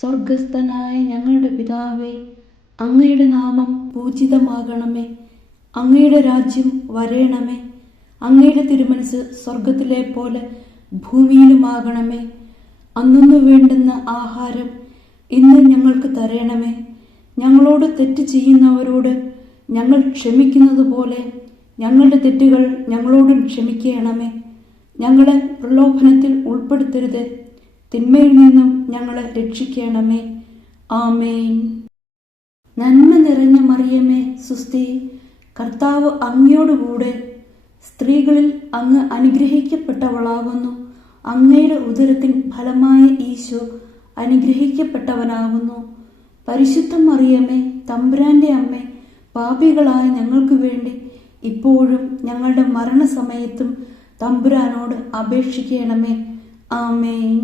സ്വർഗസ്ഥനായ ഞങ്ങളുടെ പിതാവേ, അങ്ങയുടെ നാമം പൂജിതമാകണമേ. അങ്ങയുടെ രാജ്യം വരേണമേ. അങ്ങയുടെ തിരുമനസ് സ്വർഗത്തിലെ പോലെ ഭൂമിയിലുമാകണമേ. അന്നു വേണ്ടുന്ന ആഹാരം ഇന്ന് ഞങ്ങൾക്ക് തരണമേ. ഞങ്ങളോട് തെറ്റ് ചെയ്യുന്നവരോട് ഞങ്ങൾ ക്ഷമിക്കുന്നത് പോലെ ഞങ്ങളുടെ തെറ്റുകൾ ഞങ്ങളോടും ക്ഷമിക്കണമേ. ഞങ്ങളെ പ്രലോഭനത്തിൽ ഉൾപ്പെടുത്തരുത്, തിന്മയിൽ നിന്നും ഞങ്ങളെ രക്ഷിക്കണമേ. ആമേൻ. നന്മ നിറഞ്ഞ മറിയമേ, സുസ്തി, കർത്താവ് അങ്ങയോടുകൂടെ സ്ത്രീകളിൽ അങ്ങ് അനുഗ്രഹിക്കപ്പെട്ടവളാകുന്നു. അങ്ങയുടെ ഉദരത്തിൻ ഫലമായ ഈശോ അനുഗ്രഹിക്കപ്പെട്ടവനാകുന്നു. പരിശുദ്ധ മറിയമേ, തമ്പുരാന്റെ അമ്മേ, പാപികളായ ഞങ്ങൾക്ക് വേണ്ടി ഇപ്പോഴും ഞങ്ങളുടെ മരണസമയത്തും തമ്പുരാനോട് അപേക്ഷിക്കണമേ. ആമേൻ.